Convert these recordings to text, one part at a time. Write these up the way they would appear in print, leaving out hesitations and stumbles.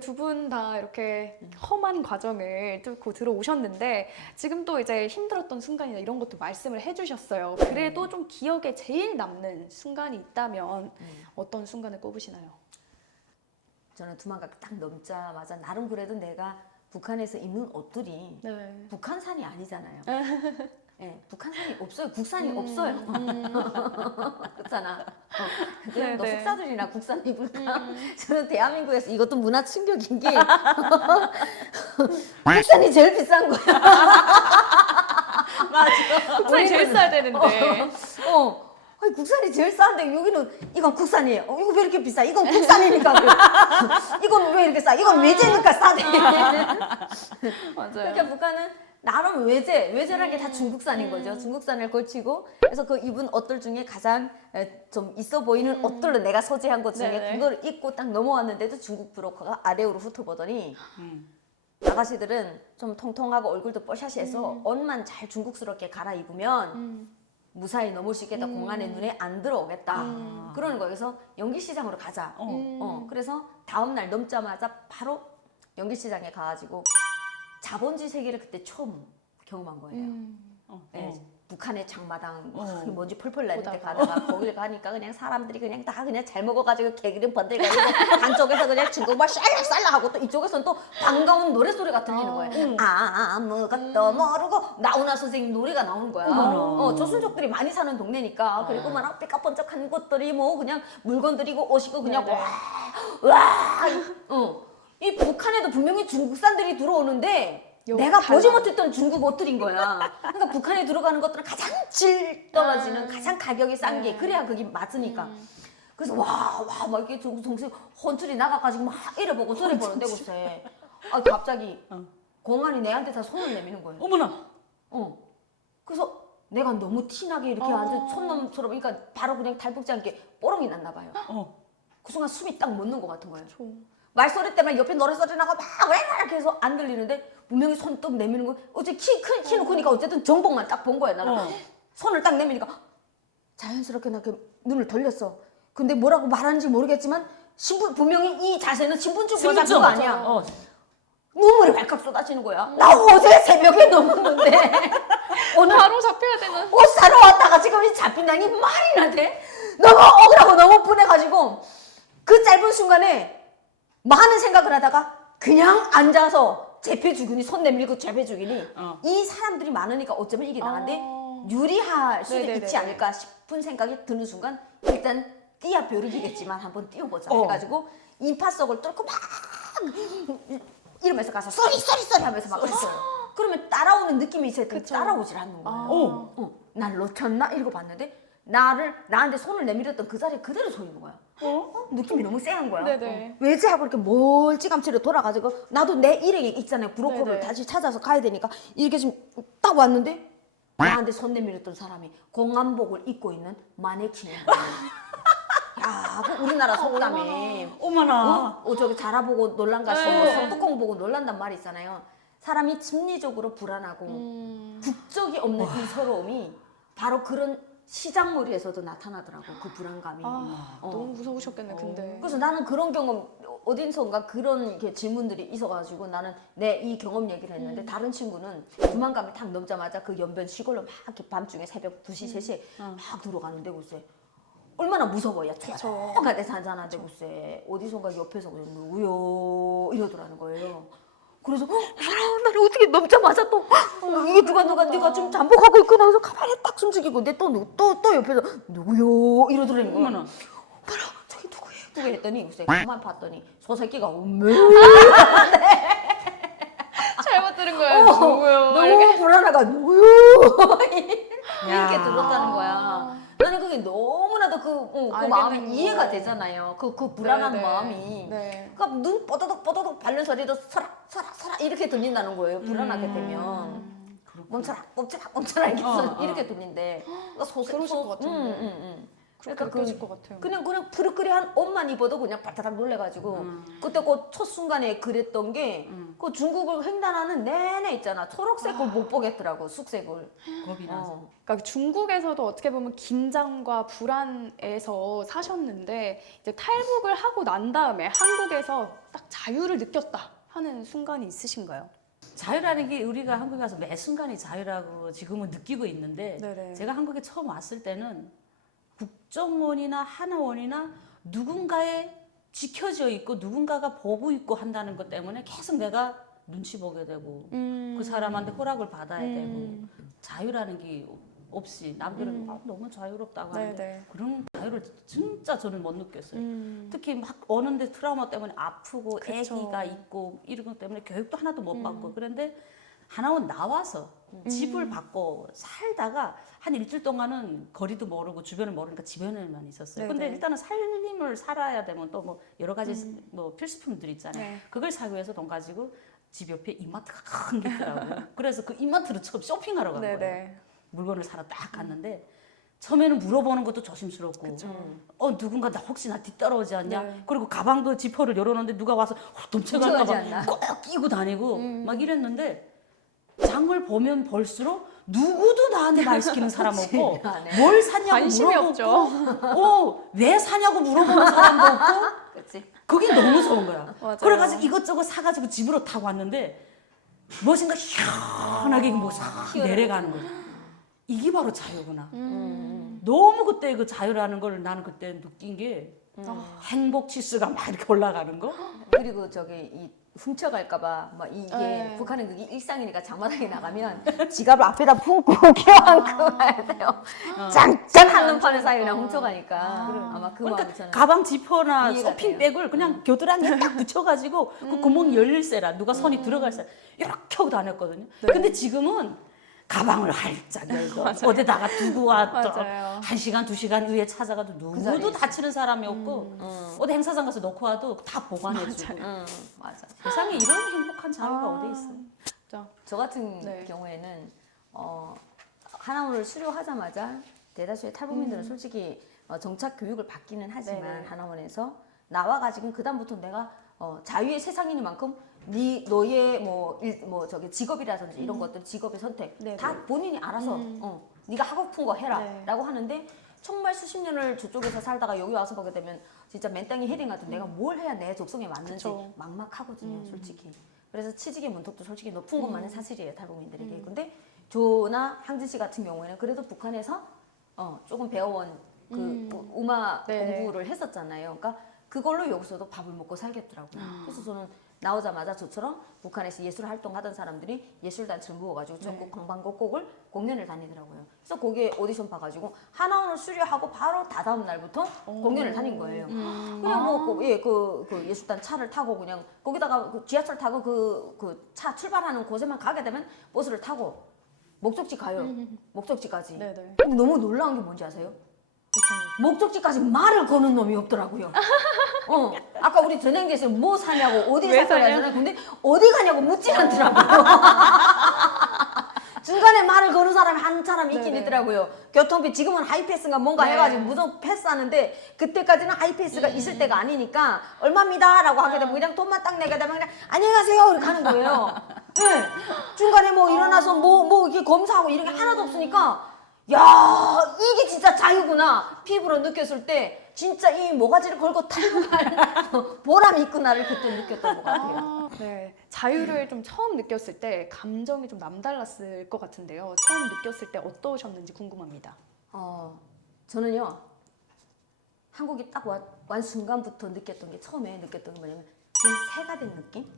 두 분 다 이렇게 험한 과정을 뚫고 들어오셨는데 지금 또 이제 힘들었던 순간이나 이런 것도 말씀을 해주셨어요. 그래도 좀 기억에 제일 남는 순간이 있다면 어떤 순간을 꼽으시나요? 저는 두만각 딱 넘자마자 나름 그래도 내가 북한에서 입는 옷들이 네. 북한산이 아니잖아요. 네, 북한산이 없어요. 국산이 없어요. 그렇잖아. 그냥 너 네네. 숙사들이나 국산 입을까? 저는 대한민국에서 이것도 문화 충격인 게 국산이 제일 비싼 거야. 맞아. 국산이 제일 싸야 되는데. 아니, 국산이 제일 싼데 여기는 이건 국산이에요. 이거 왜 이렇게 비싸? 이건 국산이니까 그래. 이건 왜 이렇게 싸? 이건 외제니까 싸대. 맞아요. 그러니까 북한은 나름 외제라는 게 다 중국산인 거죠. 중국산을 걸치고 그래서 그 입은 옷들 중에 가장 좀 있어 보이는 옷들로 내가 소지한 것 중에 네네. 그걸 입고 딱 넘어왔는데도 중국 브로커가 아래로 훑어보더니 아가씨들은 좀 통통하고 얼굴도 뽀샤시해서 옷만 잘 중국스럽게 갈아입으면 무사히 넘을 수 있겠다. 공안의 눈에 안 들어오겠다. 그러는 거예요. 그래서 연기시장으로 가자. 그래서 다음날 넘자마자 바로 연기시장에 가가지고 자본주의 세계를 그때 처음 경험한 거예요. 네, 북한의 장마당 먼지 펄펄 나는데 가다가 거길 가니까 그냥 사람들이 그냥 다 그냥 잘 먹어가지고 개기름 번들거리고 한쪽에서 그냥 중국말 쌀락쌀락 하고 또 이쪽에서는 또 반가운 노래소리가 들리는 거예요. 아무것도 모르고 나훈아 선생님 노래가 나오는 거야. 조선족들이 많이 사는 동네니까. 그리고 막 삐까뻔쩍한 것들이 뭐 그냥 물건들이고 옷이고 그냥 와. 이 북한에도 분명히 중국산들이 들어오는데 내가 보지 못했던 중국 옷들인 거야. 그러니까 북한에 들어가는 것들은 가장 질 떨어지는 가장 가격이 싼 게 그래야 그게 맞으니까. 그래서 막 이렇게 정신 혼쭐이 나가가지고 막 이래보고 저래보는데 글쎄. 갑자기 공안이 내한테 다 손을 내미는 거예요. 어머나. 그래서 내가 너무 티나게 이렇게 완전 촌놈처럼 그러니까 바로 그냥 달북지 않게 뽀롱이 났나 봐요. 그 순간 숨이 딱 멎는 것 같은 거예요. 말소리 때문에 옆에 노래소리 나고 막 이렇게 해서 안 들리는데 분명히 손떡 내미는 거. 어째 키는 크니까 어쨌든 정복만 딱 본 거야 나는. 손을 딱 내미니까 자연스럽게 나 이렇게 눈을 돌렸어. 근데 뭐라고 말하는지 모르겠지만 분명히 이 자세는 신분증 보장 그거 아니야. 눈물이 발칵 쏟아지는 거야. 나 어제 새벽에 넘었는데 오늘 바로 잡혀야 되는. 옷 사러 왔다가 지금 이 잡힌다니 말이나 돼? 너무 억울하고 너무 분해가지고 그 짧은 순간에 많은 생각을 하다가 그냥 앉아서 재패주균이 손 내밀고 재패주균이 이 사람들이 많으니까 어쩌면 이게 나한테 유리할 수도 네네네네. 있지 않을까 싶은 생각이 드는 순간 일단 띠야 벼룩이겠지만 한번 띄워보자 해가지고 인파석을 뚫고 막 이러면서 가서 쏘리 하면서 막 그랬어요. 그러면 따라오는 느낌이 있어야 되는데 따라오질 않는 거예요. 날 놓쳤나? 이러고 봤는데 나한테 손을 내밀었던 그 자리에 그대로 서 있는 거야. 느낌이 너무 쎄한 거야. 네네. 외제하고 이렇게 멀찌감치로 돌아가지고 나도 내 일행이 있잖아요. 브로커를 네네. 다시 찾아서 가야 되니까 이렇게 지금 딱 왔는데 나한테 손 내밀었던 사람이 공안복을 입고 있는 마네킹인 거야. 야, 그 우리나라 속담에 어머나. 저기 자라보고 놀란 가시고 성뚜껑 보고 놀란단 말이 있잖아요. 사람이 심리적으로 불안하고 국적이 없는 이 서러움이 바로 그런 시장머리에서도 나타나더라고. 그 불안감이. 너무 무서우셨겠네 근데. 그래서 나는 그런 경험 어딘선가 그런 이렇게 질문들이 있어가지고 나는 내 이 경험 얘기를 했는데 다른 친구는 두만감이 탁 넘자마자 그 연변 시골로 막 이렇게 밤중에 새벽 2시, 3시에 막 들어가는데 글쎄 얼마나 무서워야 조용한 데서 한잔하는데 글쎄 어디선가 옆에서 그냥 누구요 이러더라는 거예요. 그래서 나를 어떻게 넘자마자 또 이게 누가 네가 좀 잠복하고 있구나 해서 가만히 딱 숨죽이고 근데 또 옆에서 누구요 이러더라는 거예요. 어머나. 바로 저기 누구예요 했더니 글쎄 가만 봤더니 저 새끼가 엄매 잘못 들은 거예요. 누구요? 너무 불안하가 누구요 이렇게 들었다는 거야. 나는 그게 너무나도 그 마음이 알겠는 이해가 거. 되잖아요. 그 불안한 네네. 마음이. 네. 그러니까 눈 뽀더덕 밟는 소리도 서락 이렇게 들린다는 거예요. 불안하게 되면. 멈춰라 이렇게 들린대. 그러니까 그러실 것 같은데. 그렇게 느껴질 것 같아요. 그냥 부르크리한 옷만 입어도 그냥 발타닥 놀래가지고 그때 그 첫 순간에 그랬던 게 그 중국을 횡단하는 내내 있잖아. 초록색을 못 보겠더라고, 숙색을. 겁이 나서. 그러니까 중국에서도 어떻게 보면 긴장과 불안에서 사셨는데 이제 탈북을 하고 난 다음에 한국에서 딱 자유를 느꼈다 하는 순간이 있으신가요? 자유라는 게 우리가 한국에 와서 매 순간이 자유라고 지금은 느끼고 있는데 네네. 제가 한국에 처음 왔을 때는 국정원이나 하나원이나 누군가에 지켜져 있고 누군가가 보고 있고 한다는 것 때문에 계속 내가 눈치 보게 되고 그 사람한테 허락을 받아야 되고 자유라는 게 없이 남들은 너무 자유롭다고 하는데 네네. 그런 자유를 진짜 저는 못 느꼈어요. 특히 막 오는데 트라우마 때문에 아프고 그쵸. 아기가 있고 이런 것 때문에 교육도 하나도 못 받고 그런데 하나원 나와서 집을 받고 살다가 한 일주일 동안은 거리도 모르고 주변을 모르니까 집에만 있었어요. 근데 네네. 일단은 삶을 살아야 되면 또 뭐 여러 가지 뭐 필수품들 있잖아요. 네. 그걸 사기 위해서 돈 가지고 집 옆에 이마트가 큰 게 있더라고요. 그래서 그 이마트로 처음 쇼핑하러 간 거예요. 네네. 물건을 사러 딱 갔는데 처음에는 물어보는 것도 조심스럽고 누군가 나 혹시 나 뒤따라오지 않냐. 네. 그리고 가방도 지퍼를 열어놓는데 누가 와서 훔쳐갈까 훔쳐가지 않나? 봐 꼭 끼고 다니고 막 이랬는데 장을 보면 볼수록 누구도 나한테 말 시키는 사람 없고 뭘 샀냐고 관심이 물어보고 왜 사냐고 물어보는 사람도 없고 그치? 그게 너무 좋은 거야. 맞아요. 그래가지고 이것저것 사가지고 집으로 타고 왔는데 무엇인가 희한하게 싹 내려가는 거죠. 이게 바로 자유구나. 너무 그때 그 자유라는 걸 나는 그때 느낀 게 행복 지수가 막 이렇게 올라가는 거. 그리고 저기 이 훔쳐갈까봐 막 이게 네. 북한은 그게 일상이니까 장마당에 나가면 지갑을 앞에다 품고 껴안고 가야 돼요. 짱짱 한눈판에 사이 그냥 훔쳐가니까 아마 그 마음이 그러니까 저는 가방 지퍼나 이해가 쇼핑백을 그냥 겨드랑이에 딱 붙여가지고 그 구멍 열릴세라 누가 손이 들어갈세라 이렇게 하고 다녔거든요. 근데 지금은 가방을 활짝 열고 어디다가 두고 왔다 맞아요. 1시간 2시간 후에 찾아가도 누구도 자리에 다치는 사람이 없고 어디 행사장 가서 놓고 와도 다 보관해주고 맞아. 세상에 이런 행복한 자유가 어디 있어. 진짜. 저 같은 네. 경우에는 하나원을 수료하자마자 대다수의 탈북민들은 솔직히 정착 교육을 받기는 하지만 네네. 하나원에서 나와가지고 그 다음부터 내가 자유의 세상이니만큼 너의 저기 직업이라든지 이런 것들 직업의 선택 네네. 다 본인이 알아서 네가 하고 싶은 거 네. 해라라고 하는데 정말 수십 년을 저쪽에서 살다가 여기 와서 보게 되면 진짜 맨땅에 헤딩 같은 내가 뭘 해야 내 적성에 맞는지 그쵸. 막막하거든요, 솔직히. 그래서 취직의 문턱도 솔직히 높은 것만은 사실이에요, 탈북민들에게. 근데 조나 향진 씨 같은 경우에는 그래도 북한에서 조금 배워온 음악 네. 공부를 했었잖아요. 그러니까 그걸로 여기서도 밥을 먹고 살겠더라고요. 그래서 저는 나오자마자 저처럼 북한에서 예술 활동하던 사람들이 예술단체를 모아가지고 전국 방방곡곡을 공연을 다니더라고요. 그래서 거기에 오디션 봐가지고 하나원을 수료하고 바로 다다음 날부터 공연을 다닌 거예요. 그냥 그 예술단 차를 타고 그냥 거기다가 그 지하철 타고 그 차 출발하는 곳에만 가게 되면 버스를 타고 목적지 가요. 목적지까지. 네네. 근데 너무 놀라운 게 뭔지 아세요? 목적지까지 말을 거는 놈이 없더라고요. 아까 우리 전행제에서 뭐 사냐고 어디 살 거냐 하잖아요. 근데 어디 가냐고 묻질 않더라고요. 중간에 말을 거는 사람이 한 사람이 있긴 네네. 있더라고요. 교통비 지금은 하이패스인가 뭔가 네. 해가지고 무조건 패스하는데 그때까지는 하이패스가 있을 때가 아니니까 얼마입니다라고 하게 되면 그냥 돈만 딱 내게 되면 그냥 안녕히 가세요 이렇게 하는 거예요. 네. 중간에 뭐 일어나서 뭐 이렇게 검사하고 이런 게 하나도 없으니까 야 이게 진짜 자유구나 피부로 느꼈을 때 진짜 이 모가지를 걸고 탈북할 보람이 있구나를 그때 느꼈던 것 같아요. 네. 자유를 좀 처음 느꼈을 때 감정이 좀 남달랐을 것 같은데요. 처음 느꼈을 때 어떠셨는지 궁금합니다. 저는요 한국이 딱 완 순간부터 느꼈던 게 처음에 느꼈던 게 뭐냐면 그냥 새가 된 느낌?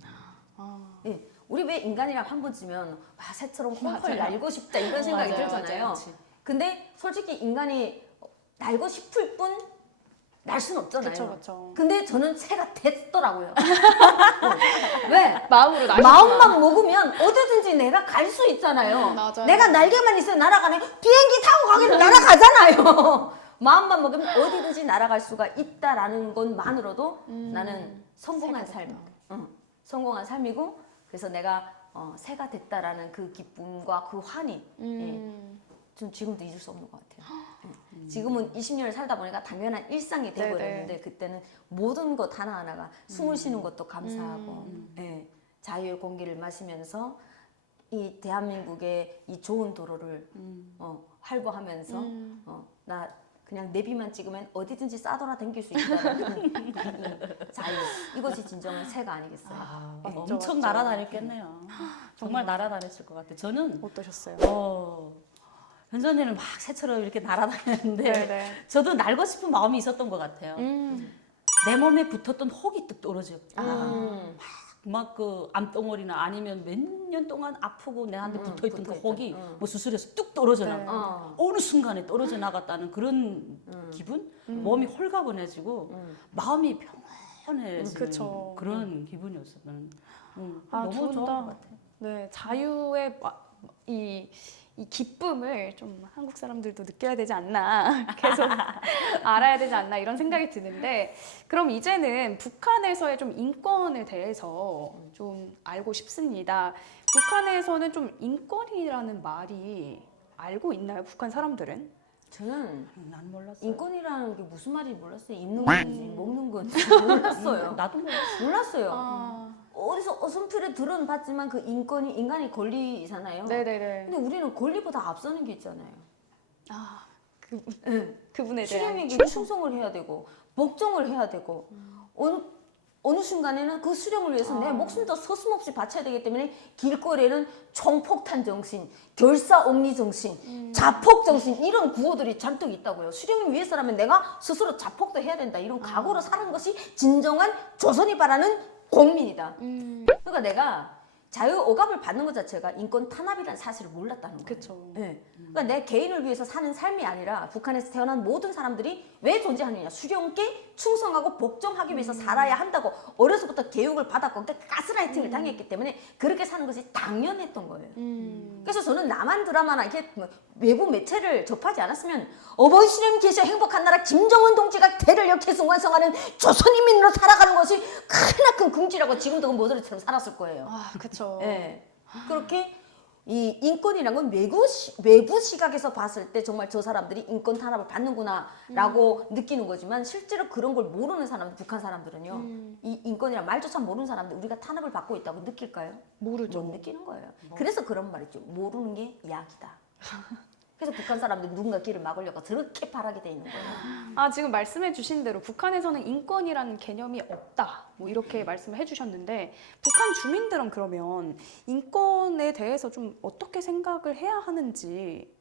예, 우리 왜 인간이랑 한 번쯤은 와 새처럼 펄펄 날고 싶다 이런 생각이 맞아요, 들잖아요. 맞아요. 근데 솔직히 인간이 날고 싶을 뿐 날 수는 없잖아요. 그쵸. 근데 저는 새가 됐더라고요. 왜? 마음으로 나셨구나. 마음만 먹으면 어디든지 내가 갈 수 있잖아요. 맞아요. 내가 날개만 있어요 날아가네. 비행기 타고 가기는 날아가잖아요. 마음만 먹으면 어디든지 날아갈 수가 있다라는 것만으로도 나는 성공한 삶. 성공한 삶이고 그래서 내가 새가 됐다라는 그 기쁨과 그 환희 전 지금도 잊을 수 없는 것 같아요. 지금은 20년을 살다 보니까 당연한 일상이 네네. 돼버렸는데 그때는 모든 것 하나하나가 숨을 쉬는 것도 감사하고 예, 자유의 공기를 마시면서 이 대한민국의 이 좋은 도로를 활보하면서 나 그냥 내비만 찍으면 어디든지 싸돌아 댕길 수 있다는 이 자유, 이것이 진정한 새가 아니겠어요? 맞죠, 엄청 맞죠. 날아다녔겠네요. 정말 날아다녔을 것 같아요. 저는 어떠셨어요? 현전에는 막 새처럼 이렇게 날아다녔는데 네네. 저도 날고 싶은 마음이 있었던 것 같아요. 내 몸에 붙었던 혹이 뚝 떨어져. 막 그 암덩어리나 아니면 몇 년 동안 아프고 내한테 붙어있던 그 혹이 뭐 수술해서 뚝 떨어져 네. 나가. 어느 순간에 떨어져 나갔다는 그런 기분? 몸이 홀가분해지고 마음이 평온해지는 그쵸. 그런 기분이었어요. 저는. 아, 너무 둘 좋은 다 것 같아요. 네, 자유의 이 기쁨을 좀 한국 사람들도 느껴야 되지 않나, 계속 알아야 되지 않나 이런 생각이 드는데, 그럼 이제는 북한에서의 좀 인권에 대해서 좀 알고 싶습니다. 북한에서는 좀 인권이라는 말이 알고 있나요? 북한 사람들은? 저는 난 몰랐어요. 인권이라는 게 무슨 말인지 몰랐어요. 입는 건지 먹는 건지 몰랐어요. 나도 몰랐어요. 몰랐어요. 아, 어디서 어슴풀에 들어봤지만 그 인권이 인간의 권리잖아요. 네네네. 근데 우리는 권리보다 앞서는 게 있잖아요. 아, 응. 그분에 대한 수령에게 충성을 해야 되고 복종을 해야 되고 어느 순간에는 그 수령을 위해서 내 목숨도 서슴없이 바쳐야 되기 때문에 길거리에는 총폭탄 정신, 결사옥리 정신, 자폭 정신 이런 구호들이 잔뜩 있다고요. 수령을 위해서라면 내가 스스로 자폭도 해야 된다 이런 각오로 사는 것이 진정한 조선이 바라는 공민이다. 그러니까 내가 자유 억압을 받는 것 자체가 인권 탄압이라는 사실을 몰랐다는 거예요. 그쵸. 네. 그러니까 내 개인을 위해서 사는 삶이 아니라 북한에서 태어난 모든 사람들이 왜 존재하느냐. 수령께 충성하고 복종하기 위해서 살아야 한다고 어려서부터 교육을 받았고 그러니까 가스라이팅을 당했기 때문에 그렇게 사는 것이 당연했던 거예요. 그래서 저는 남한 드라마나 이렇게 뭐 외부 매체를 접하지 않았으면 어버이 수령 계셔 행복한 나라 김정은 동지가 대를 역해서 완성하는 조선인민으로 살아가는 것이 크나큰 긍지라고 지금도 그 모델처럼 살았을 거예요. 아, 그쵸. 예. 그렇게 이 인권이란 건 외부 시각에서 봤을 때 정말 저 사람들이 인권 탄압을 받는구나라고 느끼는 거지만 실제로 그런 걸 모르는 사람, 북한 사람들은요. 이 인권이란 말조차 모르는 사람들 우리가 탄압을 받고 있다고 느낄까요? 모르죠. 못 느끼는 거예요. 그래서 그런 말 있죠. 모르는 게 약이다. 그래서 북한 사람들이 누군가 길을 막으려고 저렇게 바라게 돼 있는 거예요. 아, 지금 말씀해 주신 대로 북한에서는 인권이라는 개념이 없다. 뭐 이렇게 말씀을 해 주셨는데 북한 주민들은 그러면 인권에 대해서 좀 어떻게 생각을 해야 하는지.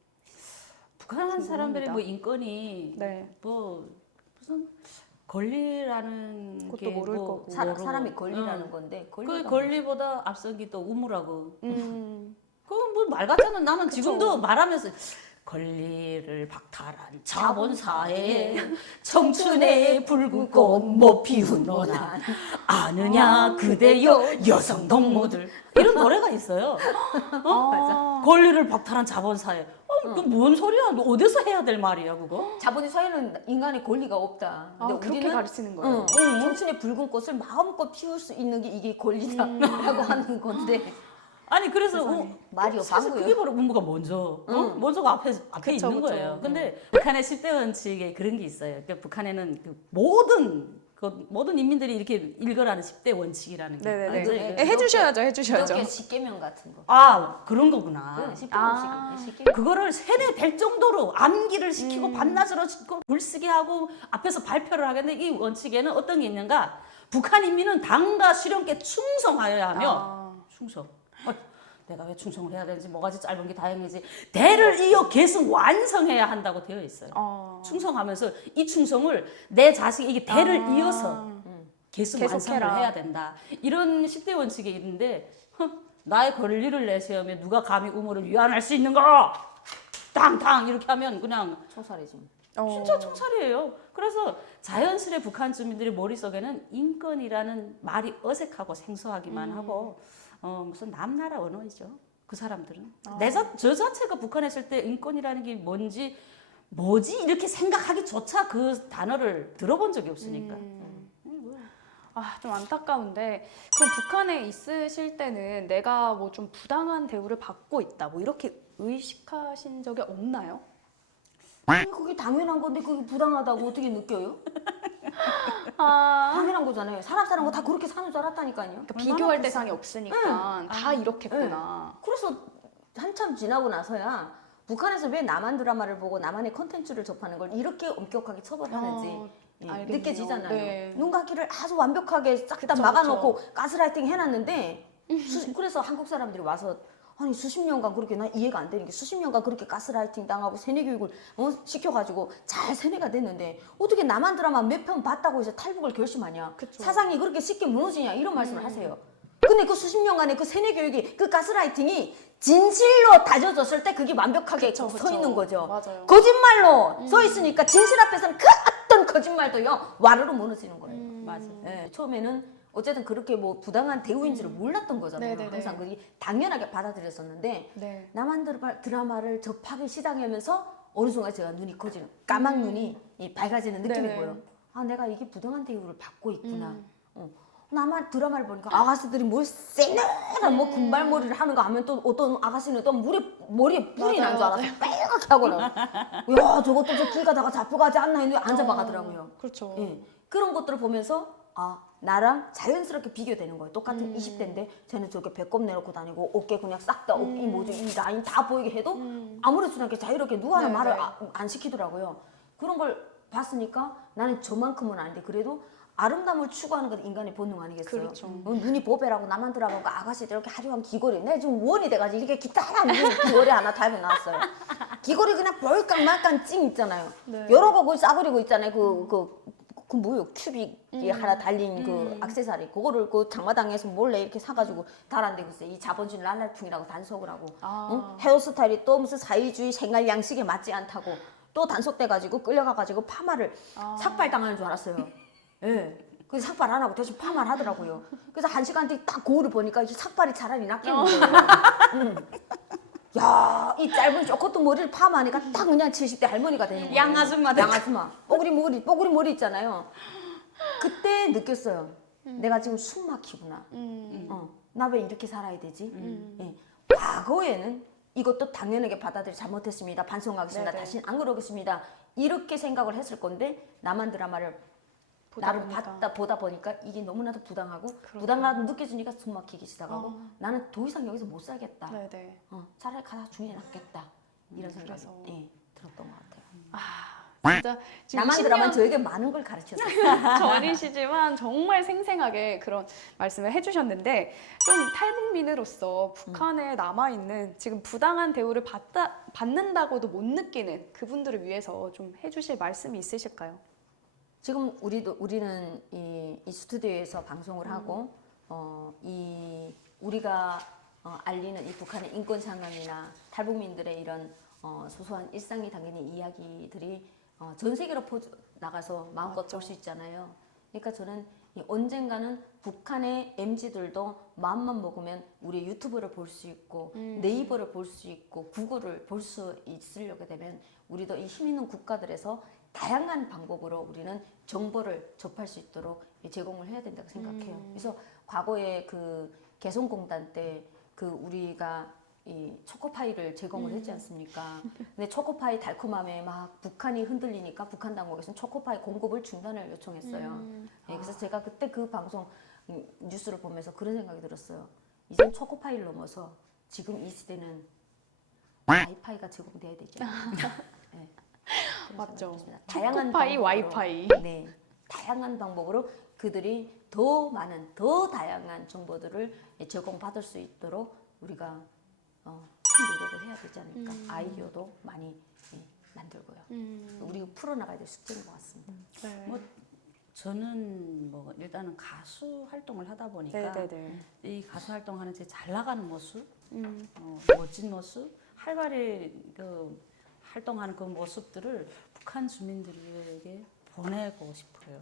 북한 사람들이 궁금합니다. 뭐 인권이 네. 뭐 무슨 권리라는 그것도 게 모를 뭐 거고. 모르고. 사람이 권리라는 응. 건데 그 권리가 권리보다 앞선 게 또 의무라고. 음. 그건 뭐 말 같잖아. 나는 지금도 말하면서 권리를 박탈한 자본사회 청춘의 붉은 꽃 못 피우노나 아느냐 그대여 여성 동무들 이런 노래가 있어요. 맞아. 권리를 박탈한 자본사회. 그뭔 소리야? 너 어디서 해야 될 말이야 그거? 자본의 사회는 인간의 권리가 없다. 아, 그렇게 가르치는 거예요. 청춘의 붉은 꽃을 마음껏 피울 수 있는 게 이게 권리다라고 하는 건데 아니 그래서 말이 사실 없고요. 그게 바로 의무가 먼저 먼저가 앞에 그쵸, 있는 그쵸. 거예요. 근데 북한의 10대 원칙에 그런 게 있어요. 그러니까 북한에는 그 모든 인민들이 이렇게 읽으라는 10대 원칙이라는 게 네네네. 완전히 예, 해주셔야죠, 해주셔야죠. 이렇게 십계명 같은 거. 아 그런 거구나. 10대 아. 원칙, 십계명. 그거를 세뇌될 정도로 암기를 시키고 반나절을 시키고 글쓰기 하고 앞에서 발표를 하겠는데 이 원칙에는 어떤 게 있는가? 북한 인민은 당과 수령께 충성하여야 하며 충성. 내가 왜 충성을 해야 되는지 뭐가지 짧은 게 다행이지. 대를 이어 계속 완성해야 한다고 되어 있어요. 충성하면서 이 충성을 내 자식이 이게 대를 이어서 계속 완성을 계속해라. 해야 된다. 이런 10대 원칙이 있는데 나의 권리를 내세우며 누가 감히 의무를 위반할 수 있는가? 땅땅 이렇게 하면 그냥 총살이지. 진짜 총살이에요. 그래서 자연스레 북한 주민들의 머릿속에는 인권이라는 말이 어색하고 생소하기만 하고 무슨 남나라 언어이죠. 그 사람들은. 저 자체가 북한에 있을 때 인권이라는 게 뭐지 이렇게 생각하기조차 그 단어를 들어본 적이 없으니까. 아, 좀 안타까운데 그럼 북한에 있으실 때는 내가 뭐 좀 부당한 대우를 받고 있다 뭐 이렇게 의식하신 적이 없나요? 아니, 그게 당연한 건데 그게 부당하다고 어떻게 느껴요? 아, 당연한 거잖아요. 사람 사는 거 다 그렇게 사는 줄 알았다니까요. 그러니까 비교할 대상이 없으니까 다 이렇겠구나. 그래서 한참 지나고 나서야 북한에서 왜 남한 드라마를 보고 남한의 컨텐츠를 접하는 걸 이렇게 엄격하게 처벌하는지 알겠네요. 느껴지잖아요. 네. 눈 감기를 아주 완벽하게 싹 다 그쵸, 막아놓고 가스라이팅 해놨는데 그래서 한국 사람들이 와서 아니 수십 년간 그렇게 나 이해가 안 되는 게 수십 년간 그렇게 가스라이팅 당하고 세뇌 교육을 시켜가지고 잘 세뇌가 됐는데 어떻게 남한 드라마 몇 편 봤다고 해서 탈북을 결심하냐. 그쵸. 사상이 그렇게 쉽게 무너지냐 이런 말씀을 하세요. 근데 그 수십 년간의 그 세뇌 교육이 그 가스라이팅이 진실로 다져졌을 때 그게 완벽하게 그쵸, 서 그쵸. 있는 거죠. 맞아요. 거짓말로 서 있으니까 진실 앞에서는 그 어떤 거짓말도요 와르르 무너지는 거예요. 맞아. 예, 처음에는 어쨌든 그렇게 뭐 부당한 대우인지를 몰랐던 거잖아요. 네네네. 항상 그게 당연하게 받아들였었는데 네. 남한 드라마를 접하기 시작하면서 어느 순간 제가 눈이 커지는 까막 눈이 밝아지는 느낌이 네네. 보여요. 아 내가 이게 부당한 대우를 받고 있구나. 남한 드라마를 보니까 아가씨들이 뭘 세뇌한 뭐 금발머리를 하는 거 하면 또 어떤 아가씨는 또 머리에 뿔이 난 줄 알았어. 빨갛게 하거나. 야 저것도 길 가다가 잡혀가지 않나 했는데 안 잡아가더라고요. 그렇죠. 예. 그런 것들을 보면서 아 나랑 자연스럽게 비교되는 거예요. 똑같은 20대인데 쟤는 저렇게 배꼽 내놓고 다니고 어깨 그냥 싹 다 이 뭐지 이 라인 다 보이게 해도 아무렇지도 않게 자유롭게 누가 하나 네, 말을 네. 안 시키더라고요. 그런 걸 봤으니까 나는 저만큼은 아닌데 그래도 아름다움을 추구하는 건 인간의 본능 아니겠어요? 그렇죠. 눈이 보배라고 남한 드라마고 아가씨들 이렇게 화려한 귀걸이 내 지금 원이 돼가지고 이렇게 기타란 귀걸이 하나 달고 나왔어요. 귀걸이 그냥 볼까 말까 찡 있잖아요. 네. 여러 거 싸구리고 있잖아요. 그 뭐예요? 큐빅이 하나 달린 그 액세서리 그거를 그 장마당에서 몰래 이렇게 사가지고 달았는데 글쎄 이 자본주의 랄랄풍이라고 단속을 하고 헤어스타일이 또 무슨 사회주의 생활 양식에 맞지 않다고 또 단속돼가지고 끌려가가지고 파마를 삭발당하는 줄 알았어요. 예. 그래서 삭발 안 하고 대신 파마를 하더라고요. 그래서 1시간 뒤에 딱 거울을 보니까 이 삭발이 차라리 낫겠는 거예요. 야, 이 짧은 쪼커트 머리를 파마하니까 딱 그냥 70대 할머니가 되는 거예요. 양아줌마 되고. 양아줌마. 뽀글이 머리 있잖아요. 그때 느꼈어요. 내가 지금 숨 막히구나. 나 왜 이렇게 살아야 되지? 예. 과거에는 이것도 당연하게 받아들이 잘못했습니다. 반성하겠습니다. 네네. 다시는 안 그러겠습니다. 이렇게 생각을 했을 건데 남한 드라마를 나를 보다 보니까 이게 너무나도 부당하고 부당하다고 느껴지니까 숨 막히기 시작하고 나는 더 이상 여기서 못 살겠다. 네네. 차라리 가다 죽는 게 낫겠다. 이런 생각이 그래서. 들었던 것 같아요. 진짜 지금 남한 10년 드라마는 저에게 많은 걸 가르쳤어요. 전이시지만 정말 생생하게 그런 말씀을 해주셨는데 좀 탈북민으로서 북한에 남아있는 지금 부당한 대우를 받는다고도 못 느끼는 그분들을 위해서 좀 해주실 말씀이 있으실까요? 지금 우리는 이 스튜디오에서 방송을 하고 우리가 알리는 이 북한의 인권 상황이나 탈북민들의 이런 소소한 일상이 당연히 이야기들이 전 세계로 나가서 마음껏 볼 수 있잖아요. 그러니까 저는 언젠가는 북한의 MZ들도 마음만 먹으면 우리 유튜브를 볼 수 있고 네이버를 볼 수 있고 구글을 볼 수 있으려게 되면 우리도 이 힘 있는 국가들에서 다양한 방법으로 우리는 정보를 접할 수 있도록 제공을 해야 된다고 생각해요. 그래서 과거에 그 개성공단 때 그 우리가 이 초코파이를 제공을 했지 않습니까? 근데 초코파이 달콤함에 막 북한이 흔들리니까 북한 당국에서는 초코파이 공급을 중단을 요청했어요. 네, 그래서 제가 그때 그 방송 뉴스를 보면서 그런 생각이 들었어요. 이젠 초코파이를 넘어서 지금 이 시대는 와이파이가 제공돼야 되지 않나. 네. 맞죠. 다양한 초코파이, 방법으로, 와이파이. 네, 다양한 방법으로 그들이 더 많은 더 다양한 정보들을 제공받을 수 있도록 우리가 큰 노력을 해야 되지 않을까. 아이디어도 많이 만들고요. 우리가 풀어나가야 될 숙제인 것 같습니다. 네. 뭐 저는 뭐 일단은 가수 활동을 하다 보니까 네네네. 이 가수 활동하는 제 잘 나가는 모습, 멋진 모습, 활발히 그 활동하는 그 모습들을 북한 주민들에게 보내고 싶어요.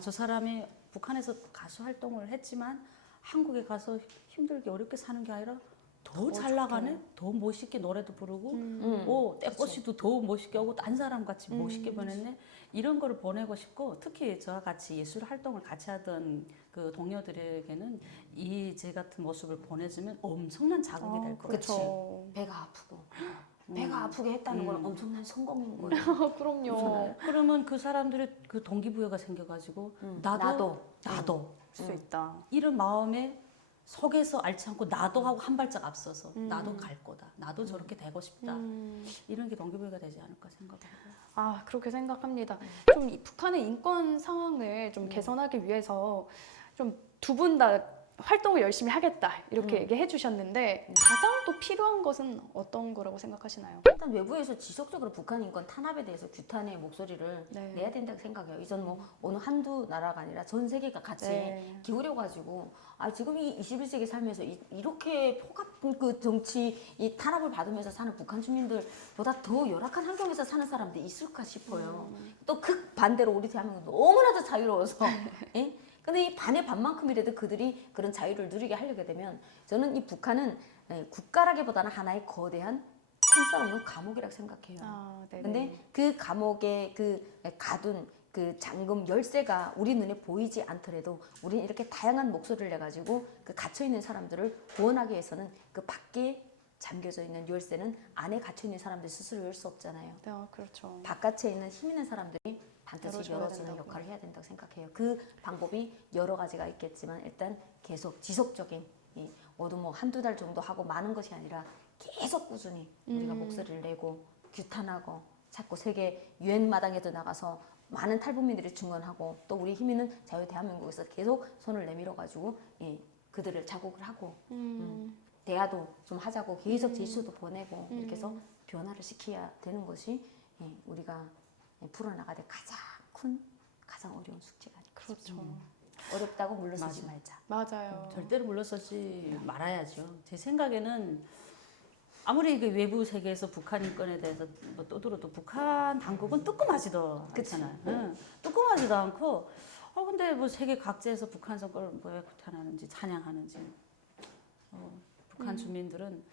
저 사람이 북한에서 가수 활동을 했지만 한국에 가서 힘들게 어렵게 사는 게 아니라 더 잘 나가네, 더 멋있게 노래도 부르고, 떼꼬시도 더 멋있게 하고 딴 사람 같이 멋있게 보냈네. 이런 거를 보내고 싶고, 특히 저와 같이 예술 활동을 같이 하던 그 동료들에게는 이 제 같은 모습을 보내주면 엄청난 자극이 될 것 같아요. 그렇지. 배가 아프고 배가 아프게 했다는 건 엄청난 성공인 거예요. 그럼요. 그러면 그 사람들의 그 동기부여가 생겨가지고 나도 수 있다. 이런 마음에 속에서 앓지 않고 나도 하고 한 발짝 앞서서 나도 갈 거다. 나도 저렇게 되고 싶다. 이런 게 동기부여가 되지 않을까 생각해요. 아, 그렇게 생각합니다. 좀 이 북한의 인권 상황을 좀 개선하기 위해서 좀 두 분 다 활동을 열심히 하겠다 이렇게 얘기해 주셨는데 가장 또 필요한 것은 어떤 거라고 생각하시나요? 일단 외부에서 지속적으로 북한 인권 탄압에 대해서 규탄의 목소리를 네. 내야 된다고 생각해요. 이전 뭐 어느 한두 나라가 아니라 전 세계가 같이 네. 기울여가지고 지금 이 21세기 살면서 이렇게 폭압 그 정치 이 탄압을 받으면서 사는 북한 주민들보다 더 열악한 환경에서 사는 사람들이 있을까 싶어요. 또 극반대로 우리 대한민국은 너무나도 자유로워서 예? 근데 이 반의 반만큼이라도 그들이 그런 자유를 누리게 하려게 되면 저는 이 북한은 국가라기보다는 하나의 거대한 창살 없는 감옥이라고 생각해요. 네네. 근데 그 감옥에 가둔 그 잠금 열쇠가 우리 눈에 보이지 않더라도 우리는 이렇게 다양한 목소리를 내가지고 그 갇혀 있는 사람들을 구원하기 위해서는 그 밖에 잠겨져 있는 열쇠는 안에 갇혀 있는 사람들 스스로 열 수 없잖아요. 네, 그렇죠. 바깥에 있는 힘 있는 사람들이 반드시 열어줘야 열어주는 된다고. 역할을 해야 된다고 생각해요. 그 방법이 여러 가지가 있겠지만 일단 계속 지속적인 모두 뭐 한두 달 정도 하고 마는 것이 아니라 계속 꾸준히 우리가 목소리를 내고 규탄하고 자꾸 세계 유엔 마당에도 나가서 많은 탈북민들이 증언하고 또 우리 힘 있는 자유 대한민국에서 계속 손을 내밀어 가지고 그들을 자극을 하고 대화도 좀 하자고 계속 제스처도 보내고 이렇게 해서 변화를 시켜야 되는 것이 우리가 풀어나가야 될 가장 큰 가장 어려운 숙제가 아닐까 그렇죠. 어렵다고 물러서지 말자. 맞아요. 절대로 물러서지 말아야죠. 제 생각에는 아무리 그 외부 세계에서 북한 인권에 대해서 뭐 떠들어도 북한 당국은 뜨끔하지도 않잖아요. 응. 뜨끔하지도 않고 근데 뭐 세계 각지에서 북한 정권을 왜 규탄하는지 찬양하는지 북한 주민들은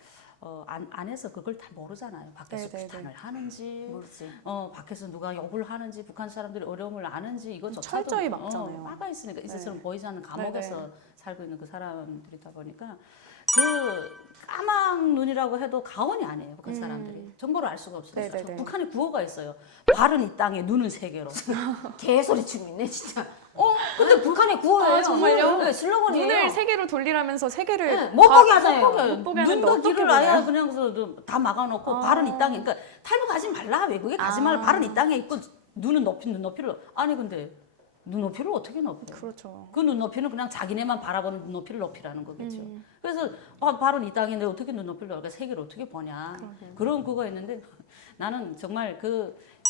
안에서 그걸 다 모르잖아요. 밖에서 네네네. 규탄을 하는지 모르지. 밖에서 누가 욕을 하는지 북한 사람들이 어려움을 아는지 이건 철저히 막잖아요. 막아 있으니까 이제처럼 네. 보이지 않는 감옥에서 네네. 살고 있는 그 사람들이다 보니까 그 까막 눈이라고 해도 가언이 아니에요. 북한 사람들이 정보를 알 수가 없어요. 네네네. 북한에 구호가 있어요. 발은 이 땅에 눈은 세계로. 개소리 치고 있네 진짜. 근데 북한의 구호예요. 정말요? 네, 슬로건이에요. 눈을 세계로 돌리라면서 세계를 네, 못 보게 하잖아요. 못 보게 하는데 눈도 어떻게 귀를 아예 보나요? 그냥 다 막아놓고 발은 이 땅에. 그러니까 탈북하지 말라. 외국에 가지 말라. 발은 이 땅에 있고 눈은 눈높이를. 아니 근데 눈높이를 어떻게 높여요? 그렇죠. 그 눈높이는 그냥 자기네만 바라보는 눈높이를 높이라는 거겠죠. 그래서 발은 이 땅인데 어떻게 눈높이를 넓게 세계를 어떻게 보냐. 그런 그거 있는데 나는 정말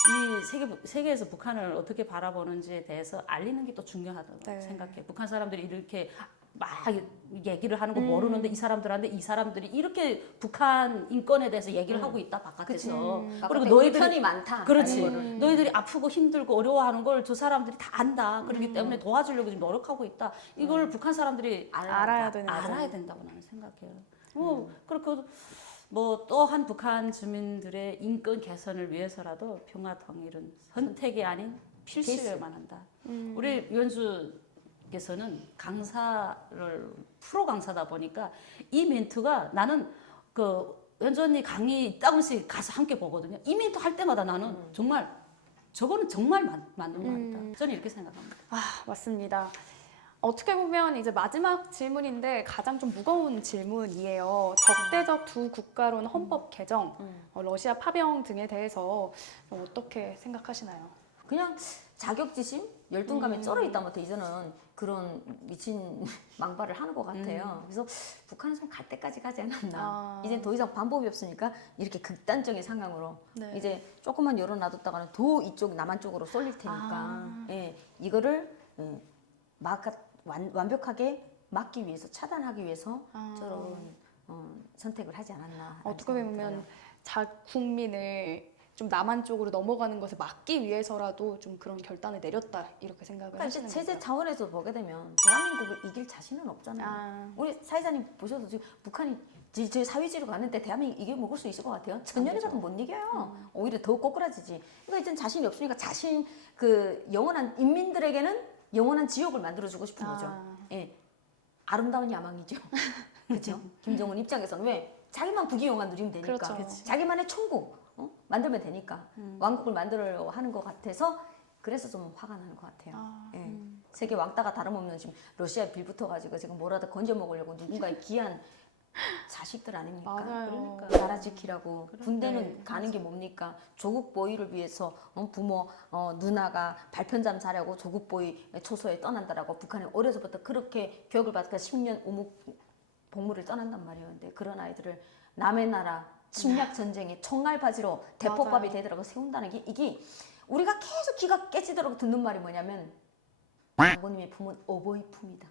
이 세계에서 북한을 어떻게 바라보는지에 대해서 알리는 게 또 중요하다고 네. 생각해. 북한 사람들이 이렇게 막 얘기를 하는 거 모르는데 이 사람들이 이렇게 북한 인권에 대해서 얘기를 하고 있다 바깥에서. 그리고 너희들 편이 많다. 그렇지. 하는 거를. 너희들이 아프고 힘들고 어려워하는 걸 저 사람들이 다 안다. 그렇기 때문에 도와주려고 지금 노력하고 있다. 이걸 북한 사람들이 알아야 되는 알아야 된다고 나는 생각해요. 그렇고 뭐 또한 북한 주민들의 인권 개선을 위해서라도 평화 통일은 선택이 아닌 필수여야만 한다. 우리 위원수께서는 강사를 프로 강사다 보니까 이 멘트가 나는 그 연주 언니 강의 이따금씩 가서 함께 보거든요. 이 멘트 할 때마다 나는 정말 저거는 정말 맞는 것 같다. 저는 이렇게 생각합니다. 맞습니다. 어떻게 보면 이제 마지막 질문인데 가장 좀 무거운 질문이에요. 적대적 두 국가론 헌법 개정, 러시아 파병 등에 대해서 어떻게 생각하시나요? 그냥 자격지심, 열등감에 쩔어 있다 못해 이제는 그런 미친 망발을 하는 것 같아요. 그래서 북한은 좀 갈 때까지 가지 않았나. 이제 더 이상 방법이 없으니까 이렇게 극단적인 상황으로 네. 이제 조금만 열어놔뒀다가는 더 이쪽 남한 쪽으로 쏠릴 테니까 이거를 완벽하게 막기 위해서 차단하기 위해서 저런 선택을 하지 않았나. 어떻게 보면 국민을 좀 남한 쪽으로 넘어가는 것을 막기 위해서라도 좀 그런 결단을 내렸다 이렇게 생각을 그러니까 이제 하시는 체제 거죠? 차원에서 보게 되면 대한민국을 이길 자신은 없잖아요. 우리 사회자님 보셔도 지금 북한이 저희 사회주의로 갔는데 대한민국 이겨 먹을 수 있을 것 같아요? 천년이 가도 못 이겨요. 오히려 더 꼬꾸라지지. 그러니까 이제 자신이 없으니까 자신 영원한 인민들에게는 영원한 지옥을 만들어주고 싶은 거죠. 예, 아름다운 야망이죠. 그렇죠? 김정은 입장에서는 왜? 자기만 부귀영화 누리면 되니까. 그렇죠. 그치. 자기만의 천국 만들면 되니까. 왕국을 만들어 하는 것 같아서 그래서 좀 화가 나는 것 같아요. 예. 세계 왕따가 다름없는 지금 러시아 빌붙어 가지고 지금 뭐라도 건져 먹으려고 누군가의 귀한 자식들 아닙니까? 맞아요. 그러니까. 나라 지키라고 군대는 가는 게 뭡니까? 조국 보위를 위해서 부모 누나가 발편잠 자려고 조국 보위 초소에 떠난다라고 북한에 어려서부터 그렇게 교육을 받고 10년 오목 복무를 떠난단 말이에요. 근데 그런 아이들을 남의 나라 침략 전쟁에 총알바지로 대포밥이 맞아요. 되더라고 세운다는 게 이게 우리가 계속 귀가 깨지도록 듣는 말이 뭐냐면 장군님의 품은 어버이 품이다.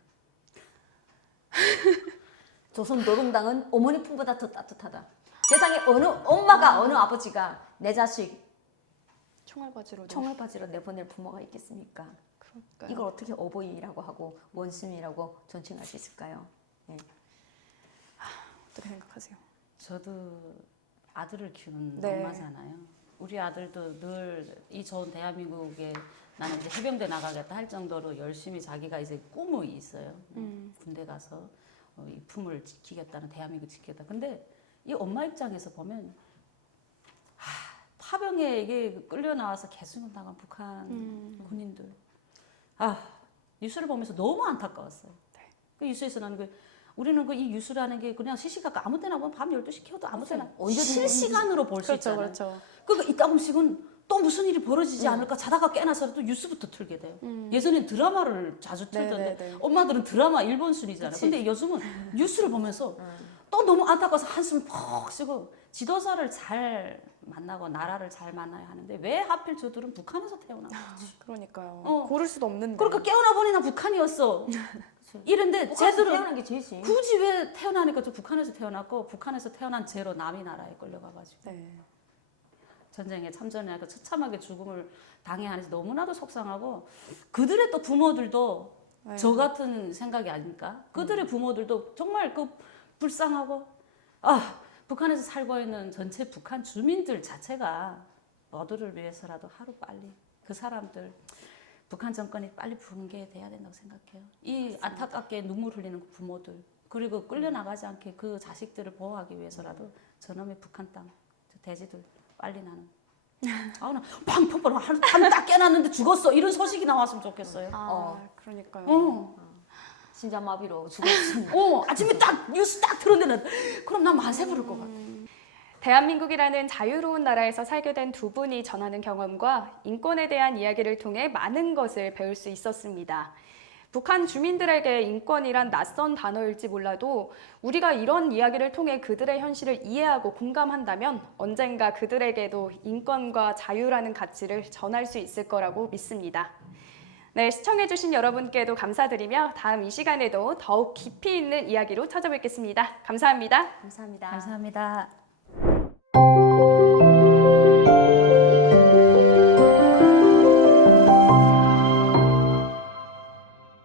조선 노동당은 어머니 품보다 더 따뜻하다. 세상에 어느 엄마가 어느 아버지가 내 자식 총알바지로. 총알바지로 내보낼 부모가 있겠습니까? 그러니까요. 이걸 어떻게 어버이라고 하고 원심이라고 존칭할 수 있을까요? 네. 어떻게 생각하세요? 저도 아들을 키우는 네. 엄마잖아요. 우리 아들도 늘 이 좋은 대한민국에 나는 이제 해병대 나가겠다 할 정도로 열심히 자기가 이제 꿈이 있어요. 군대 가서 이 품을 지키겠다는 대한민국 지키겠다. 근데 이 엄마 입장에서 보면 파병에 이게 끌려 나와서 개수군 당한 북한 군인들 뉴스를 보면서 너무 안타까웠어요. 그 뉴스에서 나는 우리는 이 뉴스라는 게 그냥 실시각 아무 때나 보면 밤 12시 켜도 아무 때나 언제든 실시간으로 볼 수 그렇죠, 있잖아요. 그렇죠. 그러니까 이따금씩은 또 무슨 일이 벌어지지 않을까 자다가 깨나서도 뉴스부터 틀게 돼요. 예전엔 드라마를 자주 틀던데 네네네. 엄마들은 드라마 1번 순위잖아요. 그치. 근데 요즘은 뉴스를 보면서 또 너무 안타까워서 한숨을 퍽 쉬고 지도자를 잘 만나고 나라를 잘 만나야 하는데 왜 하필 저들은 북한에서 태어난 거지? 그러니까요. 고를 수도 없는데. 그러니까 깨어나 보니 나 북한이었어. 이런데 북한에서 쟤들은 태어난 게 죄지. 굳이 왜 태어나니까 저 북한에서 태어났고 북한에서 태어난 죄로 남이 나라에 끌려가가지고 네. 전쟁에 참전해서 처참하게 죽음을 당해야 하는지 너무나도 속상하고 그들의 또 부모들도 네. 저 같은 생각이 아닙니까? 그들의 부모들도 정말 불쌍하고 북한에서 살고 있는 전체 북한 주민들 자체가 너들을 위해서라도 하루 빨리 그 사람들 북한 정권이 빨리 붕괴돼야 된다고 생각해요. 이 안타깝게 눈물 흘리는 부모들 그리고 끌려나가지 않게 그 자식들을 보호하기 위해서라도 저놈의 북한 땅 저 돼지들 빨리 나는 나 팡팡팡 하루 딱 깨놨는데 죽었어 이런 소식이 나왔으면 좋겠어요. 그러니까요. 신장마비로 죽었습니다. 아침에 딱 뉴스 딱 틀었는데 그럼 난 만세 부를 것 같아. 대한민국이라는 자유로운 나라에서 살게 된 두 분이 전하는 경험과 인권에 대한 이야기를 통해 많은 것을 배울 수 있었습니다. 북한 주민들에게 인권이란 낯선 단어일지 몰라도 우리가 이런 이야기를 통해 그들의 현실을 이해하고 공감한다면 언젠가 그들에게도 인권과 자유라는 가치를 전할 수 있을 거라고 믿습니다. 네, 시청해주신 여러분께도 감사드리며 다음 이 시간에도 더욱 깊이 있는 이야기로 찾아뵙겠습니다. 감사합니다. 감사합니다. 감사합니다.